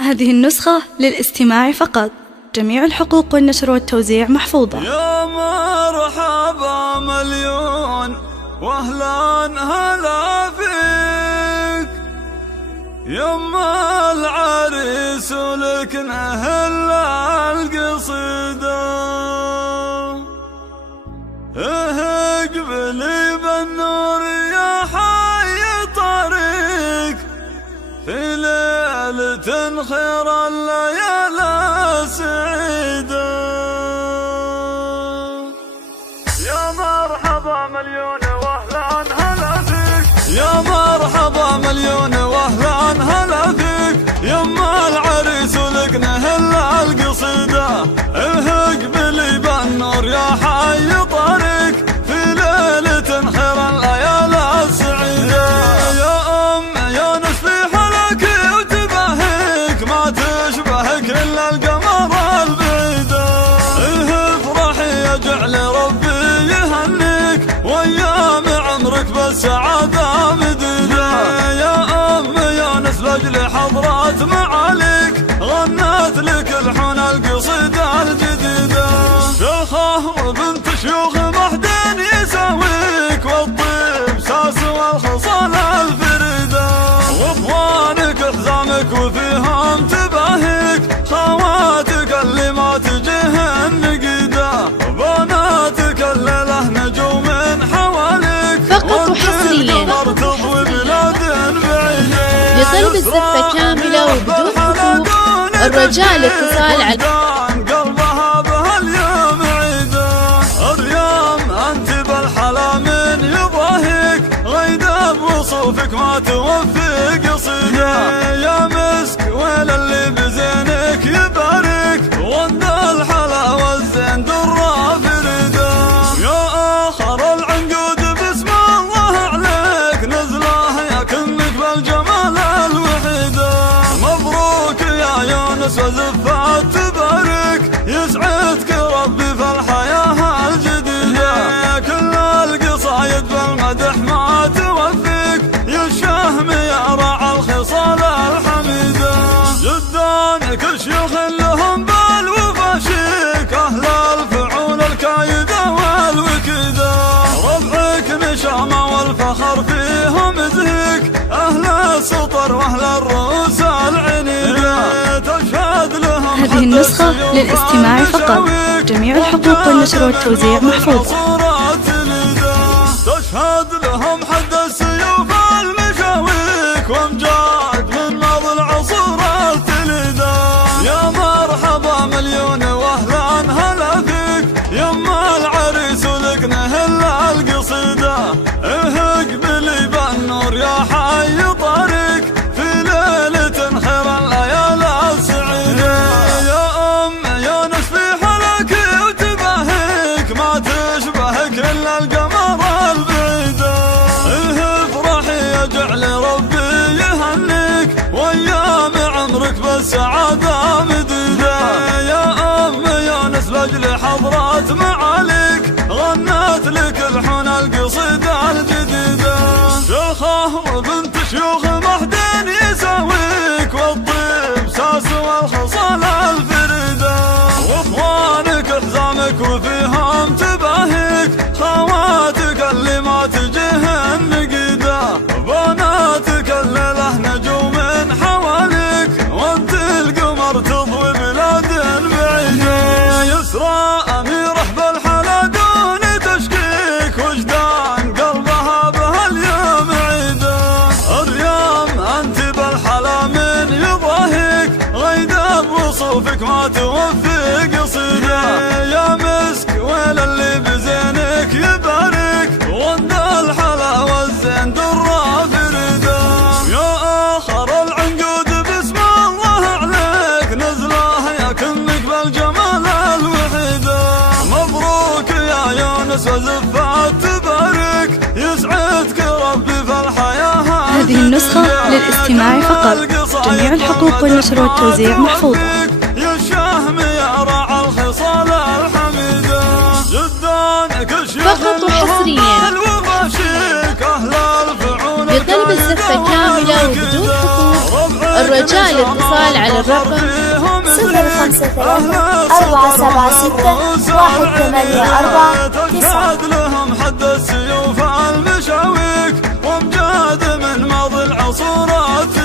هذه النسخة للاستماع فقط. جميع الحقوق والنشر والتوزيع محفوظة. يا مرحبا مليون واهلا هلا فيك يما العريس ولك نهل القصيدة اقبلي بالنور يا حي طريق في ليلة خير الليالي سعيدة. يا مرحبا مليون واهلا هلا فيك يا مرحبا مليون واهلا هلا فيك يما العريس ولك نهل القصيدة اقبلي بالنور يا حي طريق في ليلة خير الليالي السعيدة. يا أم يا نسفي حلك وتبهيك ما تشبهك إلا القمر البعيدة افرحي يجعل ربي يهنيك وأيام عمرك بالسعادة مديدة. يا أم يا نس لأجل حضرات معاليك غنت لك الحون القصيدة الجديدة شيخة وبنت شيوخ محدن يساويك والطيب ساس والخصال الفريدة واخوانك حزامك وفيهم تباهيك خواتك اللي ما تجيهن نقيدة بناتك الليلة نجوم من حواليك فقط وحصريا لطلب الزفة كاملة وبدون حقوق الرجاء الاتصال على قلبها بهاليوم عيدة اليوم انت بالحلا من يضاهيك غيدة بوصوفك ما توفي قصيدة يا مسك ويل اللي بزينك يبارك وند الحلا والزين درة فريدة يا اخر العنقود باسم الله عليك نزله يكنك بالجمال الوحيدة مبروك يا يونس وزفات تبارك يسعدك ربي في الحياة الجديدة كل القصايد بالمدح ما توفيك يا الشهم يا راعى الخصال الحميدة جدانك الشيوخ لهم بالوفا شيك أهل الفعول الكايدة والوكيدة ربعك نشامة والفخر فيهم زهيك أهل السطر وأهل الرؤوس العنيدة تشهد لهم هذه النسخة للاستماع فقط. جميع الحقوق والنشر والتوزيع محفوظة. تشهد لهم حد السيوف المشاويك وامجاد من ماضي العصور التليدة يا مرحبا مليون واهلا هلا فيك يما العريس ولك نهل القصيدة اقبلي بالنور يا حي طريق في ليلة خير الليالي السعيدة. يا أم يا نسفي حلك وتبهيك ما تشبهك إلا القمر البعيدة افرحي يجعل ربي يهنيك وأيام عمرك بالسعادة مديدة. يا أم يا نس لأجل حضرات معاليك غنت لك الحون القصيدة الجديدة شيخة وبنت شيوخ محدن يساويك والطيب ساس والخصال الفريدة واخوانك حزامك وفيهم تباهيك خواتك اللي ما تجيهن نقيدة بناتك الليلة نجوم من حواليك وانت القمر تضوي بلاد بعيدة يسرى أميرة بالحلا دون تشكيك وجدان قلبها بهاليوم عيدة اليوم انت بالحلا من يضاهيك غيدة بوصوفك ما توفي قصيدة يا مسك ويل اللي بزينك يبارك وند الحلا والزين درة فريدة يا آخر العنقود باسم الله عليك نزله يكنك بالجمال الوحيدة مبروك يا يونس وزفات تبارك يسعدك ربي في الحياة. هذه النسخة للاستماع فقط. جميع الحقوق والنشر والتوزيع محفوظة. يا الشهم يا راعى الخصال الحميدة جدانك الشيوخ فقط وحصريا لطلب الزفة كاملة وبدون حقوق الرجاء الاتصال على الرقم 053-476-184-9. لهم حد السيوف المشاويك وامجاد من ماضي العصورات.